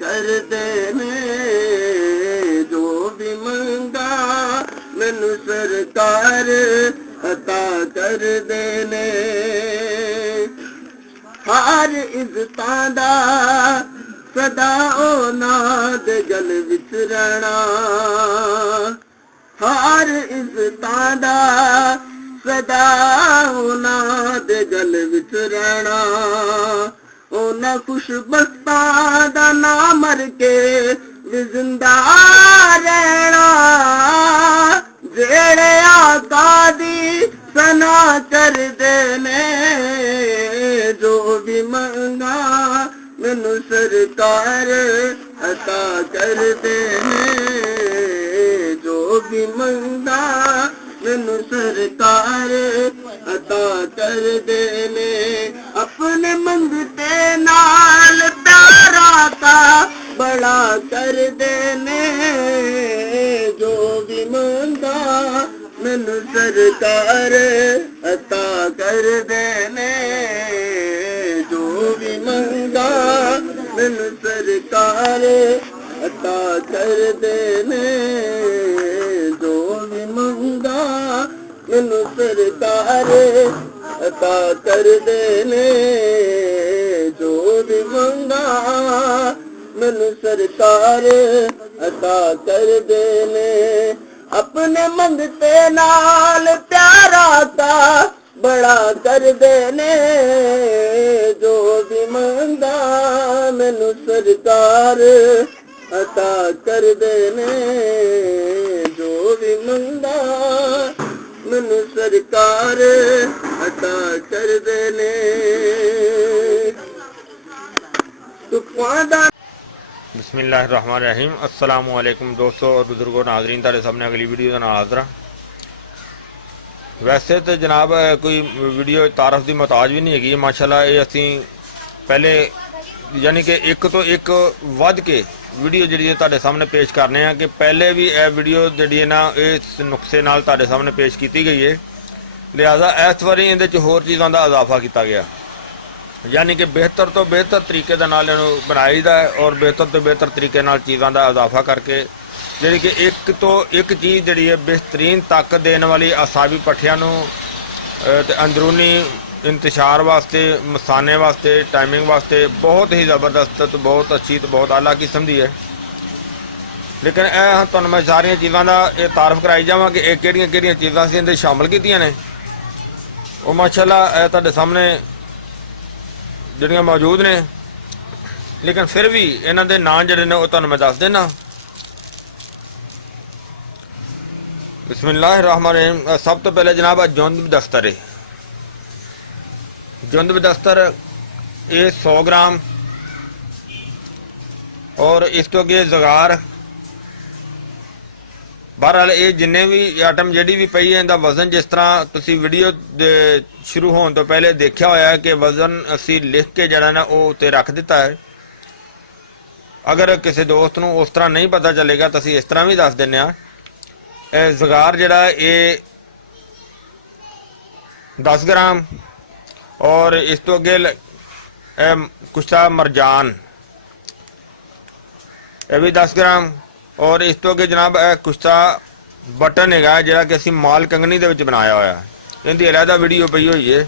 ਕਰਦੇ ਨੇ ਜੋ ਵੀ ਮੰਗਾ ਮੈਨੂੰ ਸਰਕਾਰ ਅਤਾ ਕਰਦੇ ਨੇ। ਹਰ ਇੱਜ਼ਤਾਂ ਦਾ ਸਦਾ ਉਹਨਾਂ ਦੇ ਗਲ ਵਿੱਚ ਰਹਿਣਾ, ਹਰ ਇੱਜ਼ਤਾਂ ਦਾ ਸਦਾ ਉਹਨਾਂ ਦੇ ਗਲ ਵਿੱਚ ਰਹਿਣਾ। ਉਹਨਾਂ ਖੁਸ਼ਬਖਤਾਂ ਦਾ ਨਾਂ ਮਰ ਕੇ ਵੀ ਜ਼ਿੰਦਾ ਰਹਿਣਾ, ਜਿਹੜੇ ਆਕਾ ਦੀ ਸਨਾ ਕਰਦੇ ਨੇ ਜੋ ਵੀ ਮੰਗਾ ਮੈਨੂੰ ਸਰਕਾਰ ਅਤਾ ਕਰਦੇ ਨੇ। ਜੋ ਵੀ ਮੰਗਾ ਮੈਨੂੰ ਸਰਕਾਰ ਅਤਾ ਕਰਦੇ ਨੇ। ਆਪਣੇ ਮੰਗਤੇ ਨਾਲ ਪਿਆਰਾ ਤਾ ਬੜਾ ਕਰਦੇ ਨੇ। ਜੋ ਵੀ ਮੰਗਾ ਮੈਨੂੰ ਸਰਕਾਰ ਅਤਾ ਕਰਦੇ ਨੇ। ਜੋ ਵੀ ਮੰਗਾ ਮੈਨੂੰ ਸਰਕਾਰ ਅਤਾ ਕਰਦੇ ਨੇ। ਜੋ ਵੀ ਮੰਗਾ ਮੈਨੂੰ ਸਰਕਾਰ ਅਤਾ ਕਰਦੇ ਨੇ। ਜੋ ਵੀ ਮੰਗਾ ਮੈਨੂੰ ਸਰਕਾਰ ਅਤਾ ਕਰਦੇ ਨੇ। ਆਪਣੇ ਮੰਗਤੇ ਨਾਲ ਪਿਆਰਾ ਤਾ ਬੜਾ ਕਰਦੇ ਨੇ। ਜੋ ਵੀ ਮੰਗਾ ਮੈਨੂੰ ਸਰਕਾਰ ਅਤਾ ਕਰਦੇ ਨੇ। ਜੋ ਵੀ ਮੰਗਾ ਮੈਨੂੰ ਸਰਕਾਰ ਅਤਾ ਕਰਦੇ ਨੇ। बिस्मिल्लाहिर्रहमानिर्रहीम। अस्सलामु अलैकुम दोस्तों और बुजुर्गों नाज़रीन, तुहाडे सामने अगली वीडियो का हाज़र हां। वैसे तो जनाब कोई वीडियो तारफ की मुहताज भी नहीं हैगी माशाल्लाह। ये असी पहले यानी कि एक तो एक वध के वीडियो जी तुहाडे सामने पेश करने हैं कि पहले भी यह वीडियो जी ना इस नुस्खे नाल तुहाडे सामने पेश की गई है, लिहाजा इस बारी इहदे च होर चीज़ों का इजाफा किया गया, यानी कि बेहतर तो बेहतर तरीके दे नाल इहनूं बनाईदा है और बेहतर तो बेहतर तरीके नाल चीज़ों का इजाफा करके जी कि एक तो एक चीज़ जी है बेहतरीन ताकत देने वाली असाबी पट्ठियां नूं ते अंदरूनी इंतशार वास्ते, मसाने वास्ते, टाइमिंग वास्ते बहुत ही ज़बरदस्त तो बहुत अच्छी तो बहुत आला किस्म की है। लेकिन यह तुहानूं मैं सारिया चीज़ों का ये तारफ कराई जावां कि किहड़ियां चीज़ां असीं इहदे शामिल कीतियां ने, वो माशाअल्लाह तुहाडे सामने ਜਿਹੜੀਆਂ मौजूद ने। लेकिन फिर भी इन्हां दे नाम जिहड़े ने तुहानूं मैं दस देना। बिस्मिल्लाहिर्रहमानिर्रहीम। सब तो पहले जनाब जुंद दस्तर है। जुंद दस्तर ये 100 ग्राम और इस तो अगे जगार। बहरहाल ये जिन्ने भी आइटम जी भी पई है इनका वजन जिस तरह तुसी वीडियो दे शुरू होने तो पहले देखा होया है कि वजन असी लिख के जरा ना वो उत्ते रख दिता है। अगर किसी दोस्त नूं उस तरह नहीं पता चलेगा तो असी इस तरह भी दस देने। जगार जड़ा ये 10 ग्राम और इस तो अगे कुश्ता मरजान यह भी 10 ग्राम और इस तो अगे जनाब कुश्ता बटन है जिहड़ा कि असीं माल कंगनी दे विच बनाया होया है। इनकी अलहदा वीडियो पई हुई है।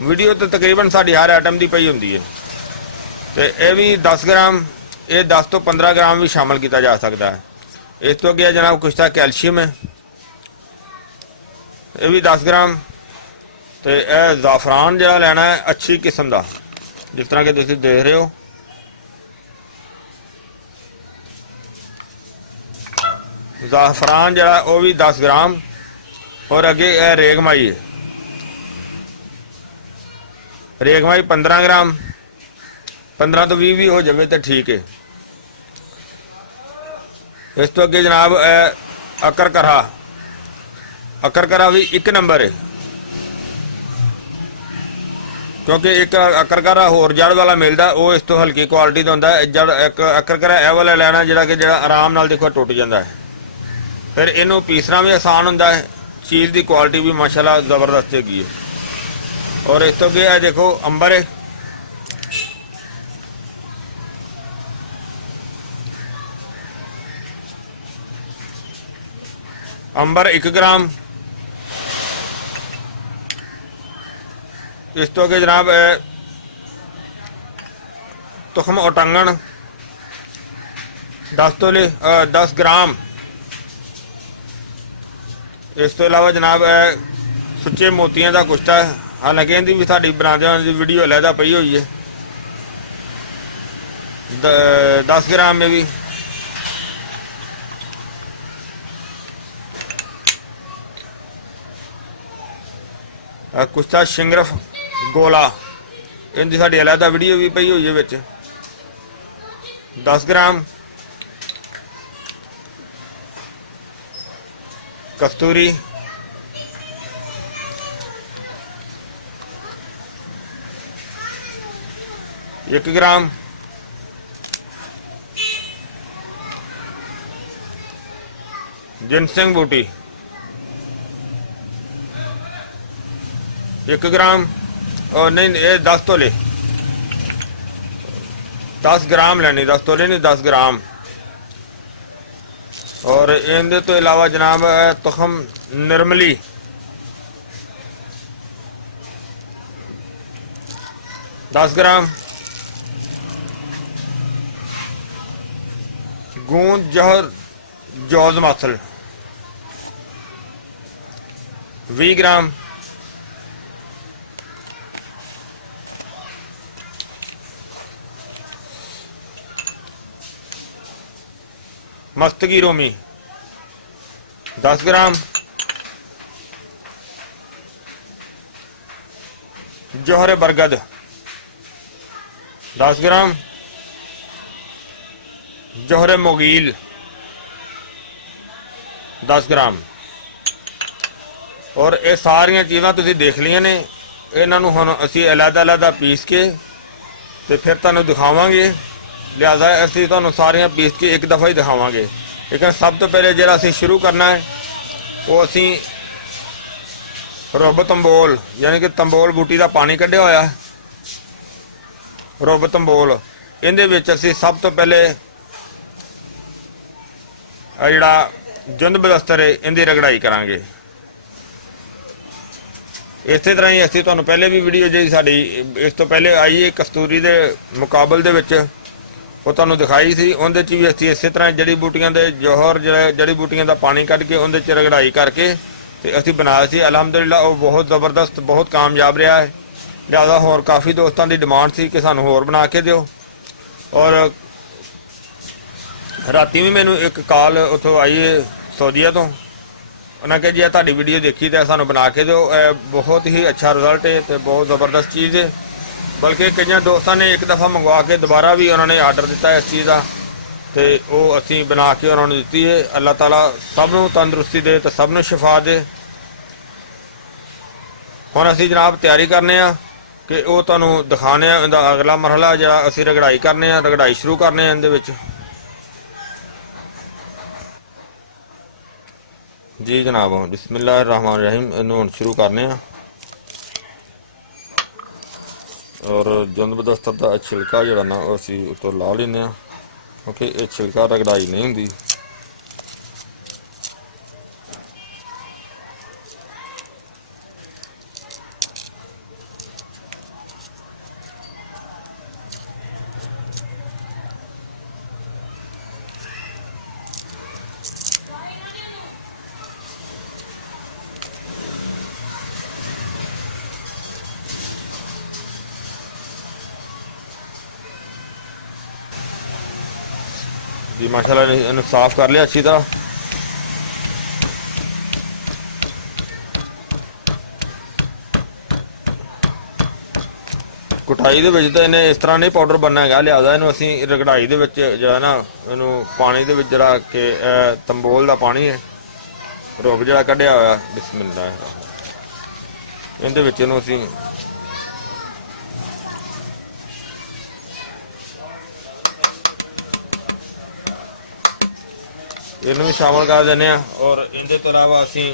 वीडियो तो तकरीबन साडी हर आइटम की पई हुंदी है। तो यह भी 10 ग्राम, ये 10 तो 15 ग्राम भी शामिल किया जा सकता है। इस तो अगे जनाब कुश्ता कैल्शियम है, यह भी 10 ग्राम। तो यह ज़ाफ़रान जिहड़ा लैना है अच्छी किस्म का, जिस तरह के तुसीं देख रहे हो। ज़ाफ़रान जड़ा वो भी 10 ग्राम और अगे रेगमाई है। रेगमाई 15 ग्राम, 15 तो 20 भी हो जाए तो ठीक है। इस तो अगे जनाब अकरकरा, अकरकरा भी 1 नंबर है, क्योंकि एक अकरकरा होर जड़ वाला मिलता वो इस तो हल्की क्वालिटी का होंदा है। जड़ अकरकरा यह वाला लेना जिहड़ा कि आराम नाल देखो टुट जाता है। फिर इनू पीसना भी आसान होंदा है। चीज़ की क्वालिटी भी माशाल्लाह ज़बरदस्त हैगी है। और इस तो अगे देखो अंबर है, ਅੰਬਰ 1 ਗ੍ਰਾਮ। ਇਸ ਤੋਂ ਅੱਗੇ ਜਨਾਬ ਤੁਖਮ ਉਟੰਗਣ 10 ਗ੍ਰਾਮ। ਇਸ ਤੋਂ ਇਲਾਵਾ ਜਨਾਬ ਸੁੱਚੇ ਮੋਤੀਆਂ ਦਾ ਕੁਸ਼ਤਾ, ਹਾਲਾਂਕਿ ਇਹਦੀ ਵੀ ਸਾਡੀ ਬਣਾਉਂਦੇ ਦੀ ਵੀਡੀਓ ਅਲੱਗਾ ਪਈ ਹੋਈ ਹੈ। 10 ग्राम में भी। कुश्ता शिंगरफ गोला, इनकी साड़ी अलहदा वीडियो भी पई हुई है विच। 10 ग्राम। कस्तूरी 1 ग्राम। जिनसिंग बूटी 1 ग्राम। और नहीं ये 10 तोले, 10 ग्राम लेनी, 10 तोले नहीं 10 ग्राम। और इनके तो इलावा जनाब तुखम निर्मली 10 ग्राम। गूंद जहर जौज मासल 20 ग्राम। मस्तगी रोमी 10 ग्राम। जौहर बरगद 10 ग्राम। जौहर मोगील 10 ग्राम। और ये सारिया चीज़ां तुसीं देख लिया ने, इन्हां नूं हुण असीं अलग-अलग पीस के ते फिर तुहानूं दिखावांगे। लिहाजा असीं तुहानूं सारियां पीस के एक दफ़ा ही दिखावांगे। लेकिन सब तो पहले जिहड़ा असीं शुरू करना है वो असीं रुब तंबोल यानी कि तंबोल बूटी का पानी कढ़िया होया है। रुब तंबोल इहदे विच असीं सब तो पहले जिहड़ा जुंद बदस्तर है इहदी रगड़ाई करांगे। इस तरह ही असीं तुहानूं पहले भी वीडियो जी साडी इस तो पहले आई है कस्तूरी दे मुकाबले दे विच वो तुहानूं दिखाई सी। उहदे च भी असीं इस तरह जड़ी बूटियां दे जौहर जड़ी बूटियां दा पानी कढ़ के उहदे च रगड़ाई करके ते असीं बनाया सी। अलहमदुलिल्लाह वो बहुत ज़बरदस्त बहुत कामयाब रहा है। लिहाजा होर काफ़ी दोस्तों की डिमांड सी कि सानूं होर बना के दिओ। और राती भी मैनू एक कॉल उत्थों आई है सऊदीया तो, उन्हें कहा जी तुहाडी वीडियो देखी तो सानू बना के दो। बहुत ही अच्छा रिजल्ट है तो बहुत ज़बरदस्त चीज़ है। बल्कि कई दोस्तों ने एक दफ़ा मंगवा के दोबारा भी उन्होंने आर्डर दिता है इस चीज़ का, तो वो असी बना के उन्होंने दी है। अल्लाह ताला सबनों तंदुरुस्ती दे तो सबनों शिफा दे। हुण असी जनाब तैयारी करने कि वो तुहानूं दिखाने अगला मरहला जिहड़ा असी रगड़ाई करने रगड़ाई शुरू करने इहदे विच। जी जनाब बिस्मिल्लाहिर्रहमानिर्रहीम इन्हूं हुण शुरू करने। और जुंद बदस्तर का छिलका जिहड़ा ना असी उत्तों ला लैंदे आ, क्योंकि ये छिलका रगड़ाई नहीं हुंदी। जी माशाल्लाह इन्हें साफ कर लिया अच्छी तरह। कुटाई दे विच तो इन्हें इस तरह नहीं पाउडर बनना है, लिहाजा इन्हूं असीं रगड़ाई दे विच जो है ना इन्हूं पानी दे विच जिहड़ा कि तंबोल दा पानी है रुब जिहड़ा कढ़िया होया बिस्मिल्लाह इहदे विच इन्हूं असीं इन्हूं भी शामिल कर देने। और इहदे तो इलावा असीं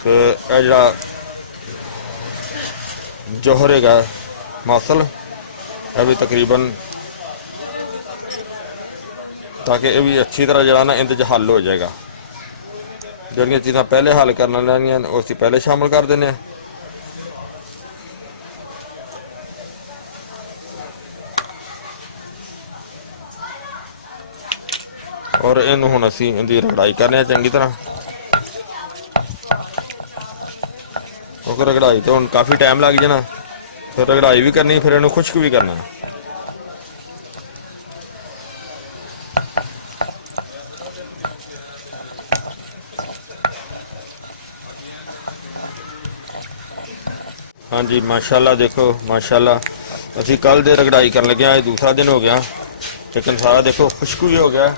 तो जिहड़ा ਜੋਹਰ ਹੈਗਾ ਮਸਲ, ਇਹ ਵੀ ਤਕਰੀਬਨ, ਤਾਂ ਕਿ ਇਹ ਵੀ ਅੱਛੀ ਤਰ੍ਹਾਂ ਜਿਹੜਾ ਨਾ ਇਹਦੇ 'ਚ ਹੱਲ ਹੋ ਜਾਏਗਾ। ਜਿਹੜੀਆਂ ਚੀਜ਼ਾਂ ਪਹਿਲੇ ਹੱਲ ਕਰਨ ਲੈਣੀਆਂ ਉਹ ਅਸੀਂ ਪਹਿਲੇ ਸ਼ਾਮਲ ਕਰ ਦਿੰਦੇ ਹਾਂ। ਔਰ ਇਹਨੂੰ ਹੁਣ ਅਸੀਂ ਇਹਦੀ ਰਗੜਾਈ ਕਰਨੇ ਆ ਚੰਗੀ ਤਰ੍ਹਾਂ, ਕਿਉਂਕਿ ਰਗੜਾਈ ਤੋਂ ਹੁਣ ਕਾਫੀ ਟਾਈਮ ਲੱਗ ਜਾਣਾ, ਫਿਰ ਰਗੜਾਈ ਵੀ ਕਰਨੀ, ਫਿਰ ਇਹਨੂੰ ਖੁਸ਼ਕ ਵੀ ਕਰਨਾ। ਹਾਂਜੀ ਮਾਸ਼ਾਅੱਲਾ, ਦੇਖੋ ਮਾਸ਼ਾਅੱਲਾ, ਅਸੀਂ ਕੱਲ ਦੇ रगड़ाई ਕਰਨ लगे, आज दूसरा दिन हो गया, चिकन सारा देखो खुश्क भी हो गया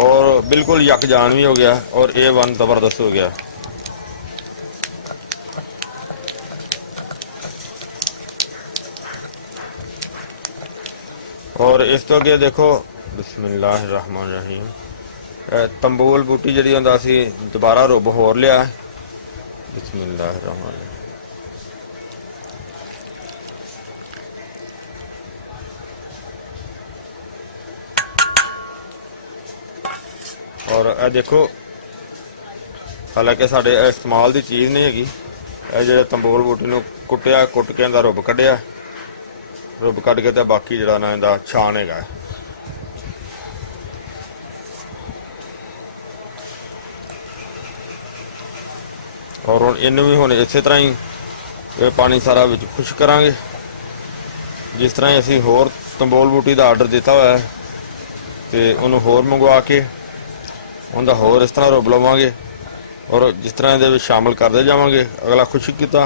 और बिल्कुल यकजान भी हो गया और A1 ज़बरदस्त हो गया। और इस तो अगे देखो बिस्मिल्लाहिर्रहमानिर्रहीम, तंबूल बूटी जी होंदा सी दोबारा रुब होर लिया, बिस्मिल्लाहिर्रहमानिर्रहीम। और यह देखो, हालांकि साढ़े इस्तेमाल की चीज़ नहीं हैगी, जो तंबूल बूटी को कुटिया, कुट के रुब कढ़िया, रुब कढ़ के तो बाकी जरा ना इहदा छान हैगा। और हुण इनू भी हुण इस तरह ही पानी सारा विच खुश करांगे, जिस तरह ही असीं होर तंबूल बूटी का आर्डर दिता हुआ है, तो उन्होंने होर मंगवा के उनका होर इस तरह रुब लवांगे और जिस तरह ये शामिल करते जावांगे। अगला खुश्क किया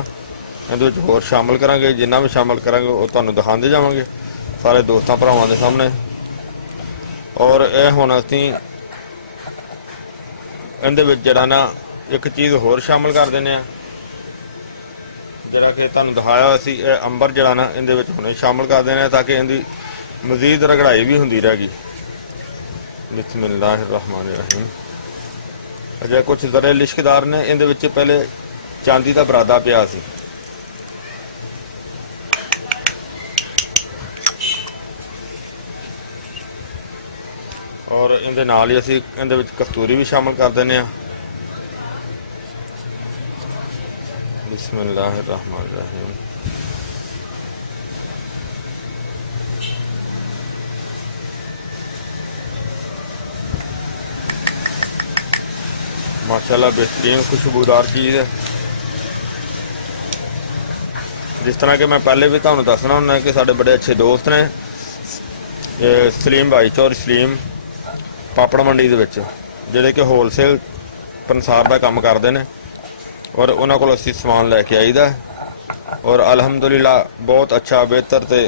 ये होर शामिल करांगे, जिन्ना भी शामिल करांगे वो तुहानूं दिखाते जावांगे सारे दोस्तों भरावां दे सामने। और यह हुण असीं इहदे विच जिहड़ा ना एक चीज़ होर शामिल कर दिंदे आ, जिहड़ा कि तुहानूं दिखाया असीं अंबर जिहड़ा ना इहदे विच हुणे शामिल कर देने, ताकि इहदी मजीद रगड़ाई भी हुंदी रहेगी। बिस्मिल्लाहिर्रहमानिर्रहीम। अजे कुछ जरे लिश्कदार ने इहदे विच पहले चांदी का बरादा पिया सी, और इहदे नाल ही असीं इहदे विच कस्तूरी भी शामिल कर दिंदे आ। बिस्मिल्लाहिर्रहमानिर्रहीम। माशाल्लाह बेहतरीन खुशबूदार चीज़ है। जिस तरह के मैं पहले भी तुहानूं दसना हुंदा कि साडे बड़े अच्छे दोस्त ने सलीम भाई चौर सलीम पापड़ मंडी दे विच, जिहड़े कि होलसेल पंसार का काम करते हैं, और उन्हां कोल असीं समान लैके आईदा और अलहमदुलिल्लाह बहुत अच्छा बेहतर ते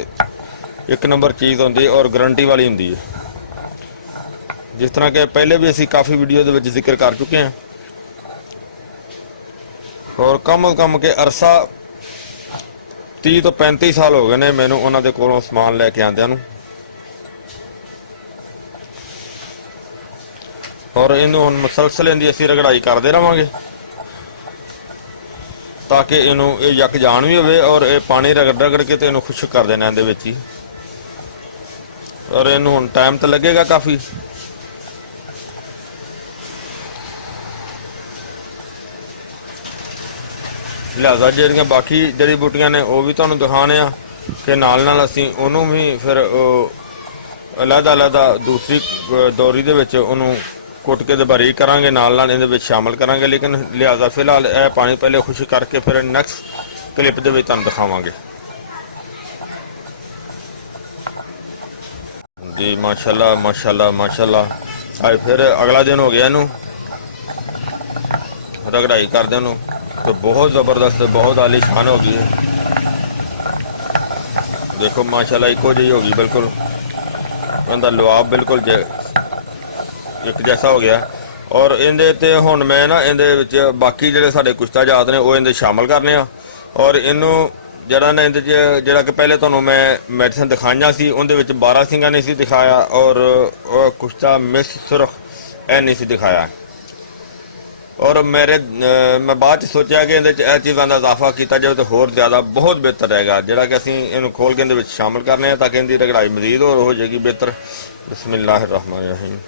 एक नंबर चीज़ होंदी और गारंटी वाली होंदी है। जिस तरह के पहले भी असीं काफ़ी वीडियो दे विच जिक्र कर चुके हैं, और कम के अरसा 30 तो 35 साल हो गए ने मैनू उन्हां दे कोलों समान लैके आंदियां नूं। और इनू हुण मुसलसल इहदी असीं रगड़ाई करते रहांगे, ताकि इनू यकजान भी होवे और ये पानी रगड़ के तो इनू खुश्क कर देना इहदे विच ही। और इनू हुण टाइम तो लगेगा काफ़ी, लिहाजा जिहड़ियां बाकी जड़ी बूटियां ने वो भी तुहानूं दिखाने आ कि नाल नाल असीं उहनूं भी फिर अलहदा दूसरी दौरी दे विच उहनूं कुट के बारीक करांगे, नाल नाल इहदे विच शामिल करांगे। लेकिन लिहाजा फिलहाल यह पानी पहले खुश करके फिर नैक्सट क्लिप दे विच तुहानूं दिखावांगे जी। माशाल्लाह माशाल्लाह माशाल्लाह। आज फिर अगला दिन हो गया इनू रगड़ाई करदे नूं, तो बहुत ज़बरदस्त बहुत आलीशान हो गई है। देखो माशाल्लाह इको जी हो गई, बिल्कुल उनका लुआब बिल्कुल एक जैसा हो गया। और इहदे ते हुण मैं ना इहदे विच बाकी जिहड़े साडे कुश्ता जात ने वो इहदे शामिल करने आ। और इनू जिहड़ा ना इहदे च जिहड़ा कि पहले तुहानूं मैं मैडिसन दिखाइयां सी, उहदे विच 12 सिंगा नहीं सी दिखाया, और कुश्ता मिस सुरख नहीं सी दिखाया। ਔਰ ਮੈਂ ਬਾਅਦ ਚ ਸੋਚਿਆ ਕਿ ਇਹਦੇ ਚ ਇਹ ਚੀਜ਼ਾਂ ਦਾ ਇਜ਼ਾਫਾ ਕੀਤਾ ਜਾਵੇ ਤਾਂ ਹੋਰ ਜ਼ਿਆਦਾ ਬਹੁਤ ਬਿਹਤਰ ਰਹੇਗਾ, ਜਿਹੜਾ ਕਿ ਅਸੀਂ ਇਹਨੂੰ ਖੋਲ ਕੇ ਇਹਦੇ ਵਿੱਚ ਸ਼ਾਮਲ ਕਰਨੇ ਆ ਤਾਂ ਕਿ ਇਹਦੀ ਰਗੜਾਈ ਮਜ਼ੀਦ ਹੋਰ ਹੋ ਜਾਏਗੀ ਬਿਹਤਰ। ਬਿਸਮਿल्लाह रहमान रहीम।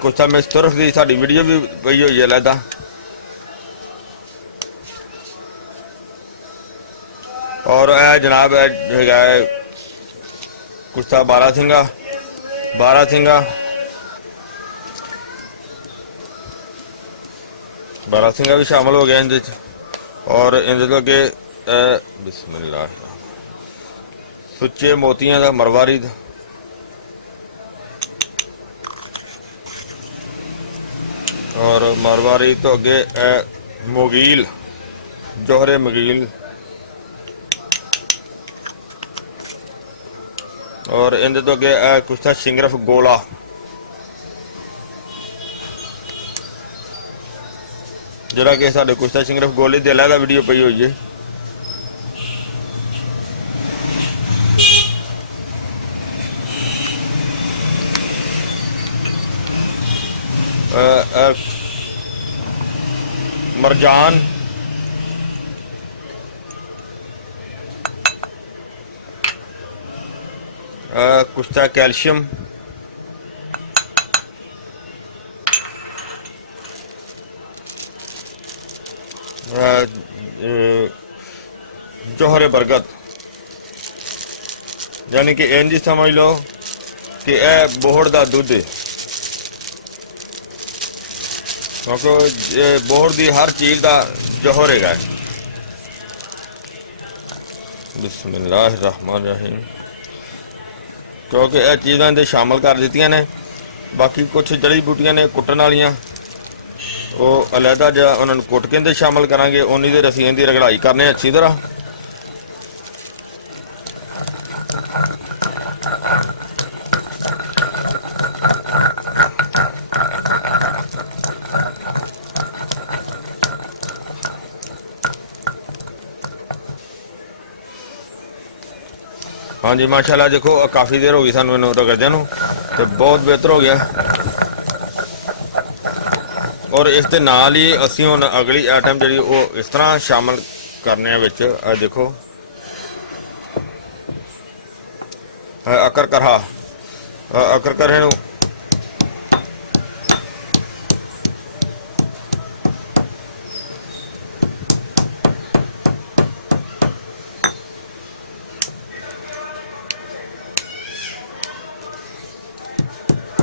ਕੁਛ ਤਾਂ ਮੈਂ ਤੁਰਫ ਦੀ ਸਾਡੀ ਵੀਡੀਓ ਵੀ ਪਈ ਹੋਈ ਹੈ ਲੈਦਾ। ਔਰ ਇਹ ਜਨਾਬ ਹੈਗਾ ਕੁਛ ਤਾਂ ਬਾਰਾ ਸਿੰਘਾ भी शामिल हो गया इंदे च। और इंदे तो अगे बिस्मिल्लाह सुच्चे मोतियां दा मरवारी दा और मरवारी तो अगे मुगील जोहरे मुगील और इंदे तो अगे कुछ था शिंगरफ गोला जरा कि साढ़े कुछ था शिंगरफ गोले दे अलग वीडियो पई हुई है। मरजान कुछ था कैल्शियम जोहरे बरगद, यानी कि इंज समझ लो कि यह बोहड़ का दुध है, क्योंकि बोहड़ की हर चीज़ का जोहर है। बिस्मिल्लाह रहमान रहीम। क्योंकि यह चीज़ां इहदे शामिल कर दित्तियां ने, बाकी कुछ जड़ी बूटियां ने कुट्टण वालियां वो अलहदा जिहा उन्होंने कुट के अंदर शामिल करांगे। उन्नी देर असीं इहदी रगड़ाई करने अच्छी तरह। हाँ जी माशाल्लाह देखो काफ़ी देर हो गई सानू इन्हूं रगड़दियां नूं ते बहुत बेहतर हो गया। और इस दे नाल ही असीं हुण अगली आइटम जिहड़ी वो इस तरह शामिल करने विच देखो अकरकरे नूं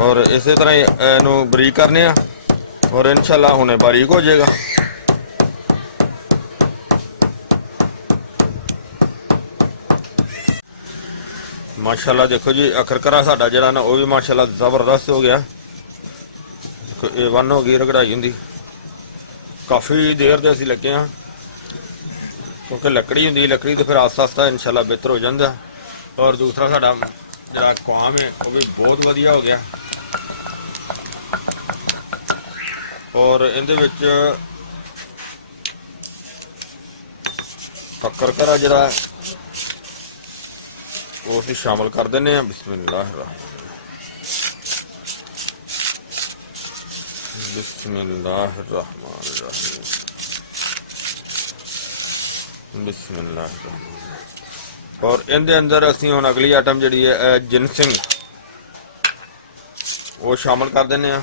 और इस तरह ही इहनूं बरीक करने आ और इंशाल्लाह हुणे बारीक हो जाएगा। माशाल्लाह देखो जी अखरकरा साडा जिहड़ा ना वो भी माशाल्लाह जबरदस्त हो गया। A1 हो गई रगड़ाई हुंदी, काफ़ी देर दे असीं लगे हाँ, क्योंकि लकड़ी हुंदी लकड़ी तो फिर आस्ता आस्ता इंशाल्लाह बेहतर हो जाता। और दूसरा साडा जिहड़ा कवाम है वो भी बहुत वधिया हो गया। और इहदे विच अकरकरा जिहड़ा वो असीं शामिल कर दिंदे आं। बिस्मिल्लाह बिस्मिल्लाह रहमान रहीम। बिस्मिल्लाह। और इहदे अंदर असीं हुण अगली आइटम जिहड़ी है जिनसिंग वो शामिल कर दिंदे आं।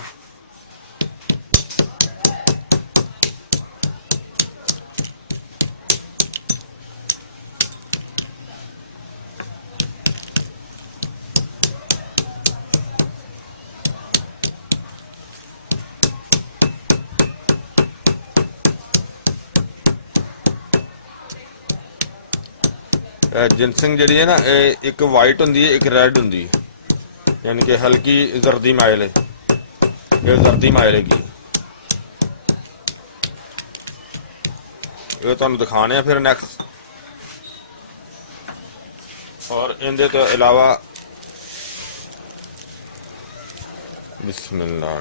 जिनसिंग जी है ना एक वाइट होंगी एक रेड होंगी, यानी कि हल्की जर्दी माइल है, ये जर्दी माइल है ये तुहानूं दिखाने फिर नैक्सट। और इनके तो अलावा बिस्मिल्लाह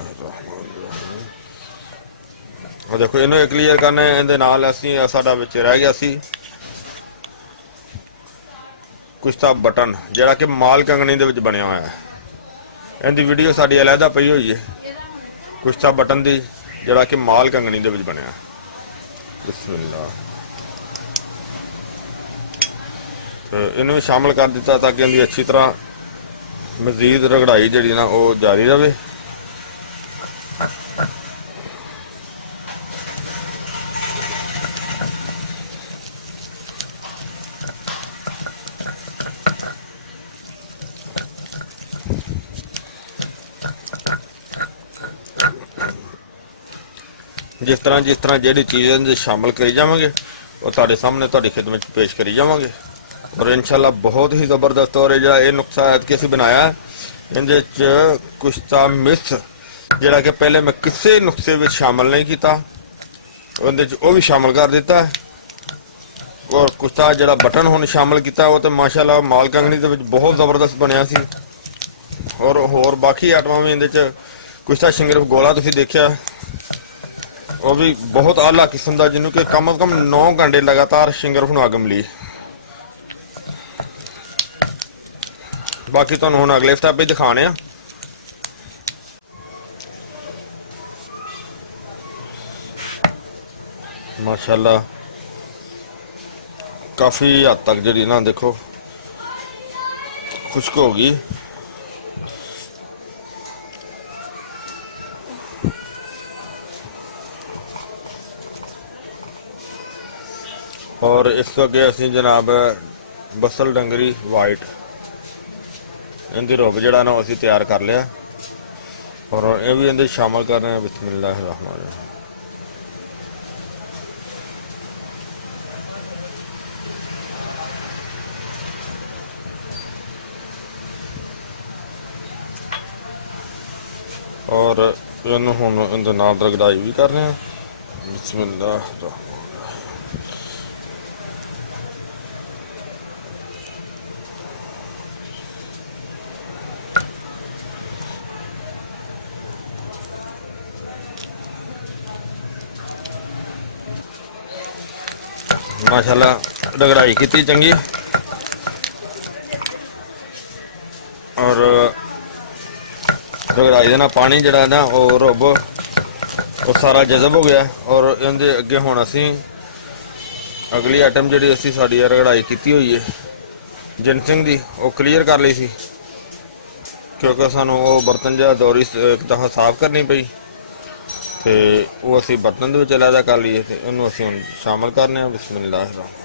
देखो इन्हों क्लीयर करना इहदे नाल असीं साडा विच रह गया सी कुछ तो बटन जिहड़ा कि माल कंगनी दे विच बनिया होया है। ਇਹਦੀ ਵੀਡੀਓ ਸਾਡੀ ਅਲੱਗਾ ਪਈ ਹੋਈ ਹੈ ਕੁਸ਼ਤਾ ਬਟਨ ਦੀ, ਜਿਹੜਾ ਕਿ ਮਾਲ ਕੰਗਣੀ ਦੇ ਵਿੱਚ ਬਣਿਆ। ਬਿਸਮਿਲ੍ਲਾ। ਤੇ ਇਹਨੂੰ ਵੀ ਸ਼ਾਮਲ ਕਰ ਦਿੱਤਾ ਤਾਂ ਕਿ ਇਹਦੀ ਅੱਛੀ ਤਰ੍ਹਾਂ ਮਜ਼ੀਦ ਰਗੜਾਈ ਜਿਹੜੀ ਨਾ ਉਹ ਜਾਰੀ ਰਹੇ। जिस तरह जी चीज़ शामिल करी जावे वो तुहाडे सामने तुहाडी खिदमत पेश करी जावे। और इंशाल्लाह बहुत ही ज़बरदस्त। और ये नुस्खा ऐतकी असीं बनाया इहदे च कुश्ता मिस जिहड़ा कि पहले मैं किसी नुस्खे में शामिल नहीं किया, उहदे च वो भी शामिल कर दिता। और कुश्ता जिहड़ा बटन हुण शामिल किया वो तो माशाल्लाह माल कंगनी दे विच बहुत ज़बरदस्त बनया सी। और होर बाकी आइटमां भी इहदे च कुश्ता शिंगरफ गोला तुसीं देखिया, वो भी बहुत आला किस्म का, जिन्हों कि कम अज कम 9 घंटे लगातार शिंगरफ नूं अग मिली। बाकी तुहानूं हुण अगले स्टैप ही दिखाने आ। माशाल्लाह काफ़ी हद तक जी ना देखो खुश्क हो गई। और इस अगे असी जनाब बसल डंगरी वाइट इनकी रुब जड़ा ना असी तैयार कर लिया। और ये भी इनके शामिल कर रहे हैं। बिस्मिल्लाह रहमान रहीम। और इन्होंने हुण इनके नाल रगड़ाई भी कर रहे हैं। बिस्मिल्लाह रहमान। माशाल्लाह रगड़ाई की चंगी। और रगड़ाई देना पानी जड़ा ना वो रुब वो सारा जज़ब हो गया। और इनके अगे हुण असी अगली आइटम जी असी साड़ी रगड़ाई की हुई है जिनसिंग की वो क्लीयर कर ली सी, क्योंकि सानू वो बर्तन जहा दौरी एक दफ़ा साफ करनी पई ते वो असी बर्तन दे अलहदा कर लीए। तो इन्हूं असी हुण शामिल करने। बिस्मिल्लाह रहमान।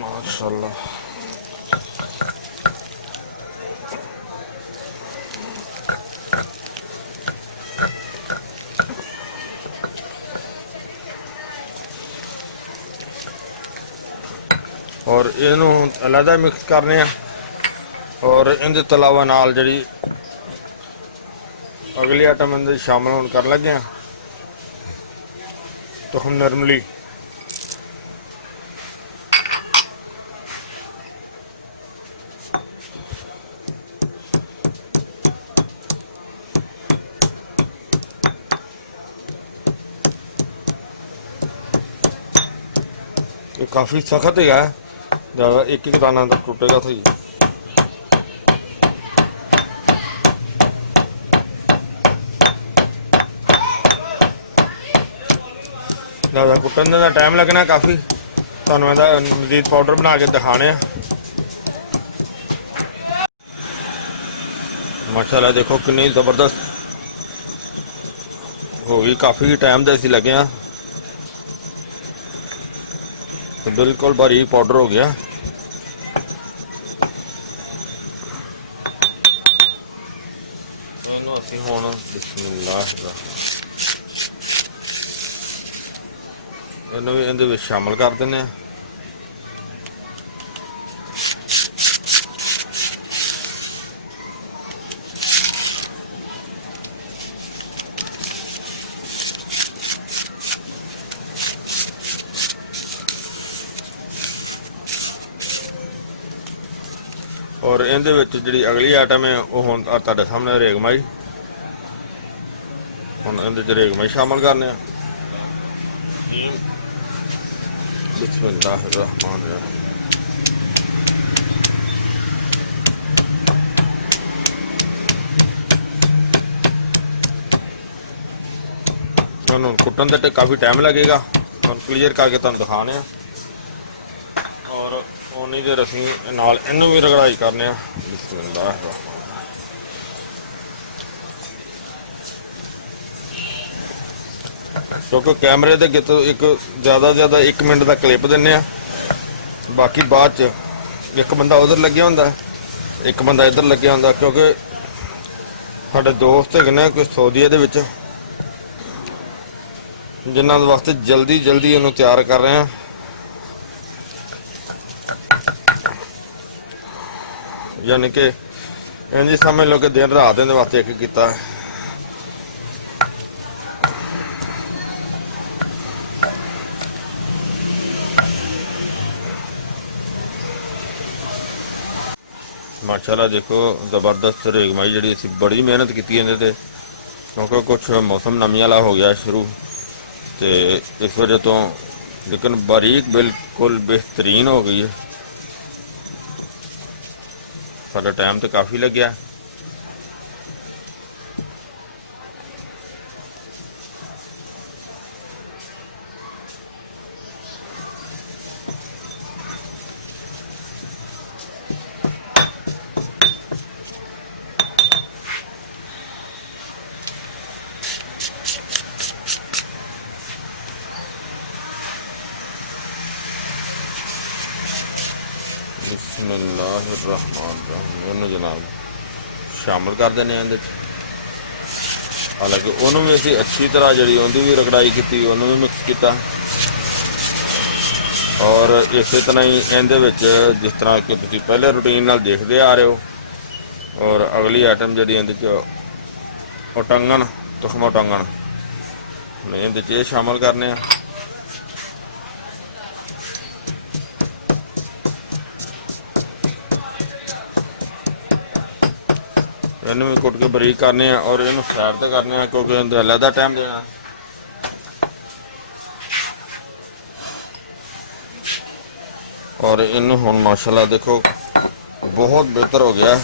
माशाल्लाह और इनू अलहदा मिक्स करने। और इनके तो अलावा नाल जी अगली आइटम इनके शामिल होने कर लगे तुखम नरमली। ये काफ़ी सख्त है, ज़्यादा एक एक दाना तक टूटेगा सही। ज़्यादा कुटन का टाइम लगना काफ़ी। तुहानूं इहदा मजीद पाउडर बना के दिखाने। माशाल्लाह देखो कितनी ज़बरदस्त हो गई। काफ़ी टाइम दे असीं लगे हैं तो बिल्कुल बारीक पाउडर हो गया। इन्हूं असीं हुण बिस्मिल्लाह इन्हूं भी इहदे विच शामिल कर दिंदे। और इहदे विच जिहड़ी अगली आइटम है वो हुण तुहाडे सामने रेगमाई। ਹੁਣ ਇਹਦੇ ਚ ਰੇਗਮਈ ਸ਼ਾਮਲ ਕਰਨੇ ਆ। ਬਿਸਮਿल्लाहिर्रहमानिर्रहीम। ਤੁਹਾਨੂੰ ਕੁੱਟਣ ਤੇ ਕਾਫੀ ਟਾਈਮ ਲੱਗੇਗਾ, ਹੁਣ ਕਲੀਅਰ ਕਰਕੇ ਤੁਹਾਨੂੰ ਦਿਖਾਣੇ ਆ। ਔਰ ਉਨੀ ਦੇਰ ਅਸੀਂ ਨਾਲ ਇਹਨੂੰ ਵੀ ਰਗੜਾਈ ਕਰਨੇ ਆ। ਬਿਸਮਿल्लाहिर्रहमानिर्रहीम। ਕਿਉਂਕਿ ਕੈਮਰੇ ਦੇ ਅੱਗੇ ਤੋਂ ਇੱਕ ਜ਼ਿਆਦਾ 1 ਮਿੰਟ ਦਾ ਕਲਿੱਪ ਦਿੰਨੇ ਆ, ਬਾਕੀ ਬਾਅਦ ਚ ਇੱਕ ਬੰਦਾ ਉਧਰ ਲੱਗਿਆ ਹੁੰਦਾ, ਇੱਕ ਬੰਦਾ ਇੱਧਰ ਲੱਗਿਆ ਹੁੰਦਾ, ਕਿਉਂਕਿ ਸਾਡੇ ਦੋਸਤ ਹੈਗੇ ਨੇ ਕੋਈ ਸਾਊਦੀਆ ਦੇ ਵਿੱਚ, ਜਿਨ੍ਹਾਂ ਦੇ ਵਾਸਤੇ ਜਲਦੀ ਇਹਨੂੰ ਤਿਆਰ ਕਰ ਰਹੇ ਆ। ਯਾਨੀ ਕਿ ਇੰਝ ਸਮਝ ਲਓ ਕਿ ਦਿਨ ਰਾਤ ਦੇ ਵਾਸਤੇ ਇੱਕ ਕੀਤਾ ਹੈ। माशाल्लाह देखो ज़बरदस्त रेगमाई जी असी बड़ी मेहनत की ਇਹਦੇ ਤੇ, क्योंकि कुछ मौसम नमी वाला हो गया शुरू, तो इस वजह तो, लेकिन बारीक बिल्कुल बेहतरीन हो गई है। सारा टाइम तो काफ़ी लग गया। बिस्मिल्लाहिर्रहमानिर्रहीम जनाब शामिल कर देने हैं। हालांकि उन्होंने भी असी अच्छी तरह जी उनकी भी रगड़ाई की, उन्होंने भी मिक्स किया। और इस तरह ही इहदे जिस तरह कि तुसीं पहले रूटीन नाल देखते आ रहे हो। और अगली आइटम जी टंगन तुखमा टंगन ये शामिल करने। इन्हू भी कुट के बरीक करने और इन्हू साइड से करने, क्योंकि अलग टाइम देना। और इन्हू हुण माशाल्लाह देखो बहुत बेहतर हो गया।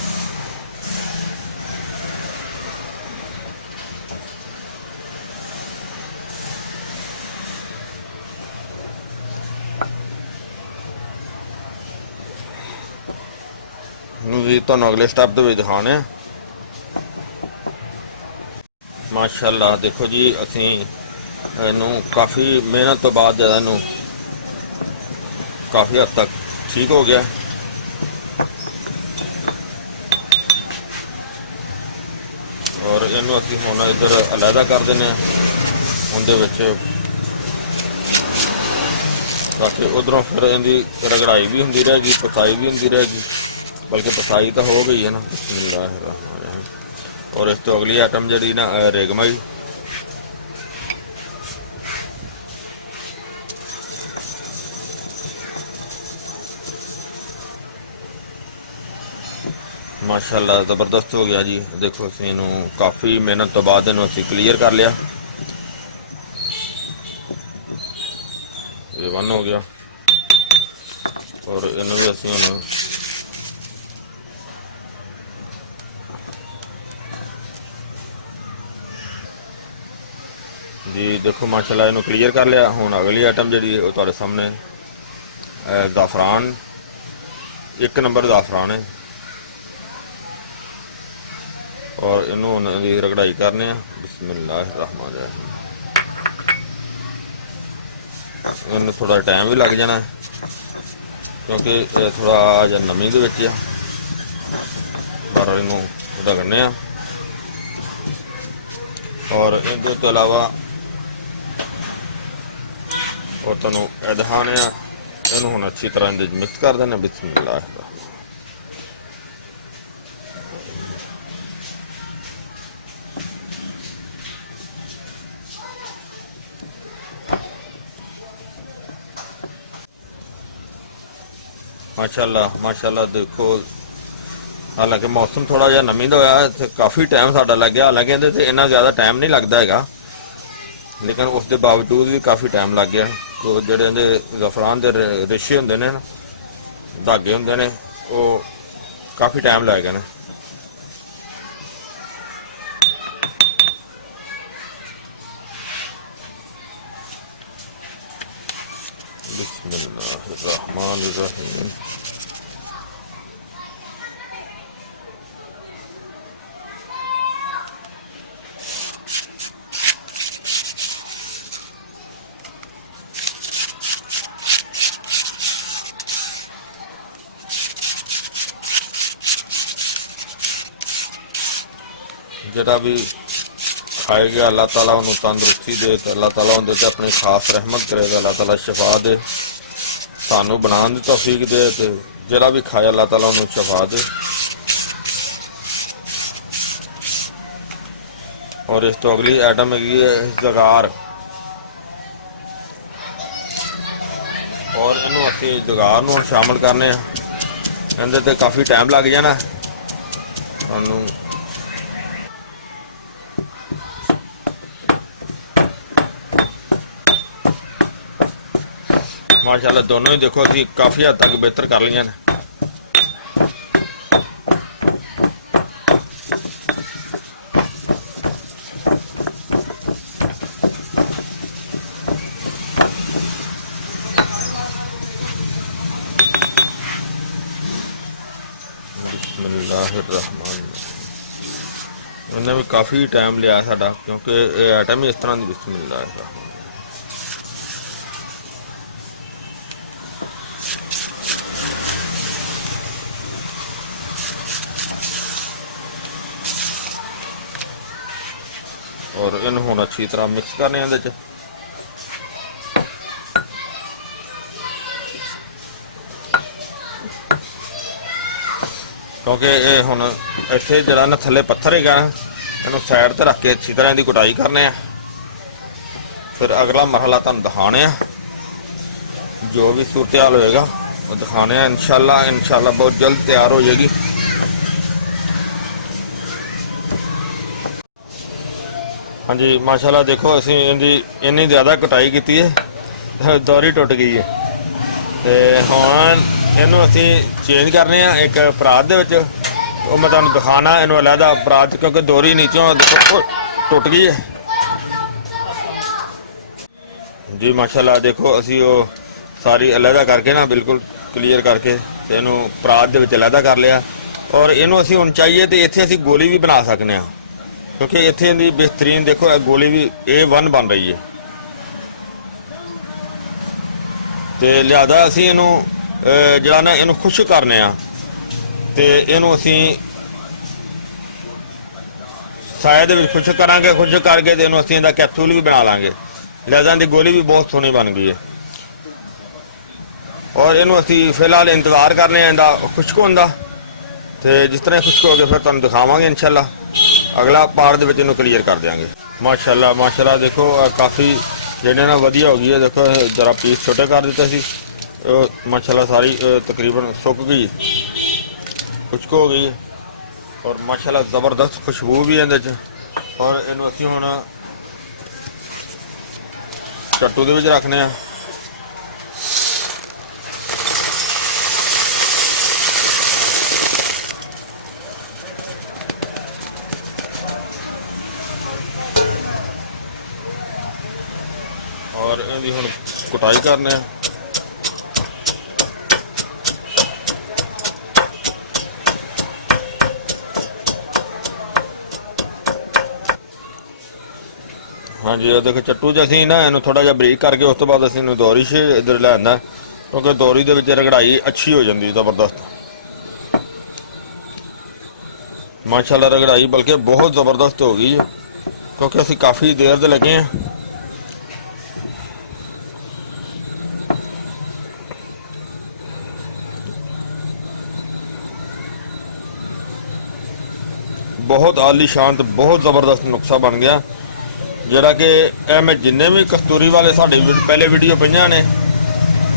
तुहानू अगले स्टैप दे विच दिखाने। माशाल्लाह देखो जी असी इनू काफ़ी मेहनत तो बाद इनू काफ़ी हद तक ठीक हो गया। और इनू असी हुण इधर अलहदा कर देने उनदे विच, ताकि उधरों फिर इनकी रगड़ाई भी होंदी रहेगी, पसाई भी होंदी रहेगी, बल्कि पसाई तो हो गई है ना। बिस्मिल्लाहिर्रहमानिर्रहीम। और इस तो अगली आइटम जी ना रेगमाई। माशाल्लाह ज़बरदस्त हो गया जी। देखो असी इनू काफ़ी मेहनत तो बाद इनू असी क्लीयर कर लिया। ये 1 हो गया। और इनू भी असी हुण जी देखो माशाल्लाह इनू क्लीयर कर लिया। हुण अगली आइटम जी तुहाडे सामने ज़ाफ़रान 1 नंबर ज़ाफ़रान है। और इनू हुण दी रगड़ाई करने। बिस्मिल्लाहिर्रहमानिर्रहीम। इनू थोड़ा टाइम भी लग जाना, क्योंकि थोड़ा जा नमी दे विच पर इनू रगड़ने। और इनके तो अलावा और तुहानू दिखाने इनू हुण अच्छी तरह इहदे मिक्स कर देना। बिस्मिल्लाहिर्रहमानिर्रहीम। माशाल्लाह माशाल्लाह देखो, हालांकि मौसम थोड़ा जिहा नमी दा होया, काफ़ी टाइम साडा लग गया। हालांकि इहदे ते इन्ना ज़्यादा टाइम नहीं लगता हैगा, लेकिन उस दे बावजूद भी काफ़ी टाइम लग गया। तो ਜਿਹੜੇ ਇਹਦੇ ਜ਼ਫਰਾਨ ਦੇ ਰਿਸ਼ੇ ਹੁੰਦੇ ਨੇ ਨਾ, ਧਾਗੇ ਹੁੰਦੇ ਨੇ, ਉਹ ਕਾफ़ी टाइम ਲੈ ਗਏ ਨੇ। बिस्मिल्लाहिर्रहमानिर्रहीम। ਜਿਹੜਾ ਵੀ ਖਾਏਗਾ अल्लाह ताला ਉਹਨੂੰ ਤੰਦਰੁਸਤੀ ਦੇ ਤੇ अल्लाह ताला ਉਹਦੇ ਤੇ ਆਪਣੀ ਖਾਸ ਰਹਿਮਤ ਕਰੇ ਤੇ अल्लाह ताला ਸ਼ਿਫਾ ਦੇ, ਸਾਨੂੰ ਬਣਾਉਣ ਦੀ ਤੌਫੀਕ ਦੇ ਤੇ ਜਿਹੜਾ ਵੀ ਖਾਏ अल्लाह ताला ਉਹਨੂੰ ਸ਼ਿਫਾ ਦੇ। और इस तो अगली आइटम हैगी है जगार, और ਇਹਨੂੰ ਅਸੀਂ ਜਗਾਰ ਨੂੰ ਹੁਣ ਸ਼ਾਮਲ ਕਰਨੇ ਆ। ਇਹਦੇ ਤੇ ਕਾਫੀ ਟਾਈਮ ਲੱਗ ਜਾਣਾ ਸਾਨੂੰ। माशाल्लाह दोनों ही देखो असी काफ़ी हद तक बेहतर कर लिया ने। बिस्मिल्लाहिर्रहमान। इन्हें भी काफ़ी टाइम लिया साडा, क्योंकि आइटम ही इस तरह की। बिस्मिल्लाहिर्रहमान। और इन हुण अच्छी तरह मिक्स करने ਇਹਦੇ ਚ। क्योंकि ये हुण ਇੱਥੇ ਜਿਹੜਾ ਨਾ ਥੱਲੇ ਪੱਥਰ ਹੈਗਾ, ਇਹਨੂੰ ਸਾਈਡ ਤੇ ਰੱਖ ਕੇ ਅੱਛੀ ਤਰ੍ਹਾਂ ਇਹਦੀ ਕੁਟਾਈ ਕਰਨੇ ਆ। फिर अगला मरहला ਤੁਹਾਨੂੰ ਦਿਖਾਣੇ ਆ, जो भी सूरत हाल होएगा वो दिखाने इंशाल्लाह बहुत जल्द तैयार हो जाएगी। हाँ जी माशाल्लाह देखो असी इन्नी ज़्यादा कटाई की है, दौरी टुट गई है। तो हुण इनू असी चेंज करने एक परात दे विच, वो मैं तुहानूं दिखाना इनू अलहदा परात, क्योंकि दौरी नीचों देखो टुट गई है जी। माशाल्लाह देखो असी वो सारी अलहदा करके ना बिल्कुल क्लीयर करके इनू परात दे विच अलहदा कर लिया। और इनू असी हुण चाहिए तो इत्थे असी गोली भी बना सकते हैं, क्योंकि इत्थे दी बेहतरीन देखो गोली भी A1 बन रही है। तो लिहाजा असी इनू जिहड़ा ना इनू खुश करने आ, ते इनू असी साए दे विच खुश करांगे। खुश करके ते इनू असी इहदा कैप्सूल भी बना लांगे। लिहाजा इहदी गोली भी बहुत सोहनी बन गई है। और इनू असी फिलहाल इंतजार करने इहदा खुश्क होण दा, ते जिस तरह खुश्क हो गए फिर तुहानूं दिखावांगे इंशाल्लाह। अगला पार्ट दे विच इहनूं क्लीयर कर देंगे। माशाल्लाह देखो काफ़ी जिहड़े ना वधिया हो गई है। देखो जरा पीस छोटे कर दिते सी, माशाल्लाह सारी तकरीबन सुक गई, खुश्क हो गई। और माशाल्लाह ज़बरदस्त खुशबू भी इहदे च। और इहनूं असीं हुण चट्टू दे विच रखने आ। और इहदी हुण कुटाई करने आ। हाँ जी देखो चट्टू च असीं ना इहनूं थोड़ा जिहा बरीक करके उस तो बाद असीं इहनूं दौरी से इधर ले आंदा, क्योंकि दौरी दे विच रगड़ाई अच्छी हो जाती ज़बरदस्त। माशाल्लाह रगड़ाई बल्कि बहुत ज़बरदस्त हो गई है, क्योंकि असीं काफ़ी देर दे लगे हैं। बहुत आलीशान बहुत ज़बरदस्त नुस्खा बन गया, जिहड़ा कि मैं जिन्ने भी कस्तूरी वाले साडी पहले वीडियो पईयां ने,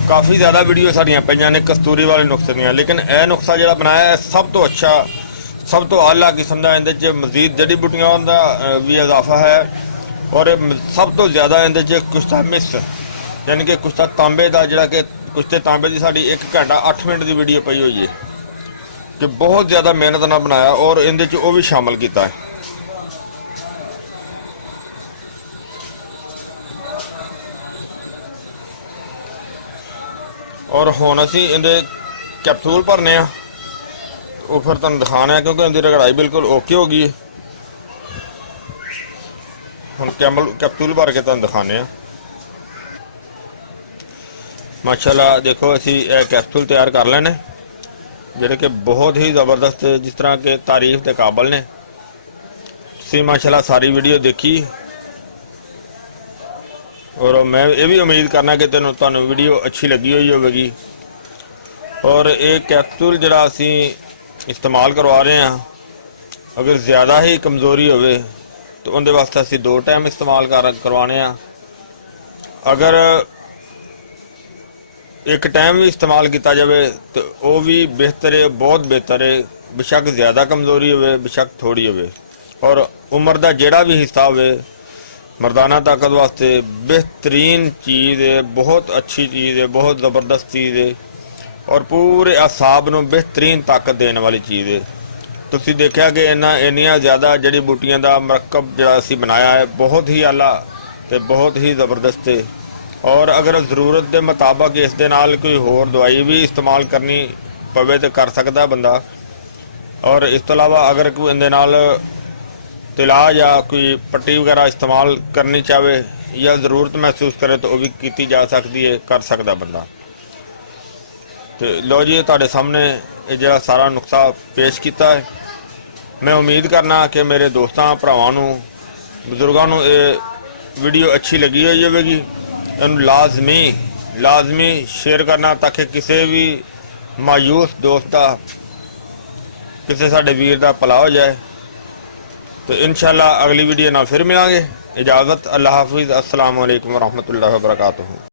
काफ़ी ज़्यादा वीडियो साड़ियाँ पईयां ने कस्तूरी वाले नुस्खे दियां, लेकिन यह नुस्खा जिहड़ा बनाया सब तो अच्छा, सब तो आला किस्म का। इहदे च मजीद जड़ी बूटियां दा भी इजाफा है, और सब तो ज़्यादा इहदे च कुश्ता मिस यानी कि कुश्ता तांबे का जिहड़ा कि कुश्ते तांबे की साडी 1 घंटा 8 मिनट की वीडियो पई हुई है कि बहुत ज़्यादा मेहनत नाल बनाया और इहदे च वो भी शामिल किया है। और हुण असीं इहदे कैप्सूल भरने आ, वो फिर तुहानूं दिखाना है क्योंकि इहदी रगड़ाई बिल्कुल ओके हो गई। हुण कैप्सूल भर के तुहानूं दिखाने आ। माशाल्लाह देखो असीं कैप्सूल तैयार कर लेने जिहड़े कि बहुत ही ज़बरदस्त जिस तरह के तारीफ के काबल ने। तुसीं माशाल्लाह सारी वीडियो देखी और मैं ये भी उम्मीद करना कि तुहानूं वीडियो अच्छी लगी हुई होगी। और ये कैप्सूल जिहड़ा असीं इस्तेमाल करवा रहे हैं, अगर ज़्यादा ही कमज़ोरी होवे तो उनके वास्ते असीं 2 टाइम इस्तेमाल करवाने आ। अगर एक टाइम भी इस्तेमाल किया जाए तो वह भी बेहतर है, बहुत बेहतर है। बेशक ज़्यादा कमज़ोरी होवे बेशक थोड़ी होवे, और उम्र का जिहड़ा भी हिस्सा होवे मर्दाना ताकत वास्ते बेहतरीन चीज़ है, बहुत अच्छी चीज़ है, बहुत ज़बरदस्त चीज़ है और पूरे असाब नूं बेहतरीन ताकत देने वाली चीज़ है। तुसीं देखिया कि इन्नियां ज़्यादा जड़ी बूटियां का मरकब जिहड़ा असीं बनाया है बहुत ही आला ते बहुत ही ज़बरदस्त है। और अगर ज़रूरत के मुताबिक इस दे नाल कोई होर दवाई भी इस्तेमाल करनी पवे तो कर सकता बंदा। और इस तो अलावा अगर कोई इहदे नाल तिला या कोई पट्टी वगैरह इस्तेमाल करनी चाहे या ज़रूरत महसूस करे तो वह भी की जा सकती है, कर सकता बंदा। तो लो जी तुहाडे सामने ये जिहड़ा सारा नुस्खा पेश किया है। मैं उम्मीद करना कि मेरे दोस्तों भरावां नूं बजुर्गों नूं ये वीडियो अच्छी लगी हुई होगी। इन्हूं लाजमी शेयर करना ताकि किसी भी मायूस दोस्त का किसी साडे वीर का भला हो जाए। तो इंशाअल्लाह अगली वीडियो ना फिर मिलांगे। इजाज़त, अल्लाह हाफिज़, अस्सलाम वालेकुम वरहमतुल्लाहि वबरकातुहू।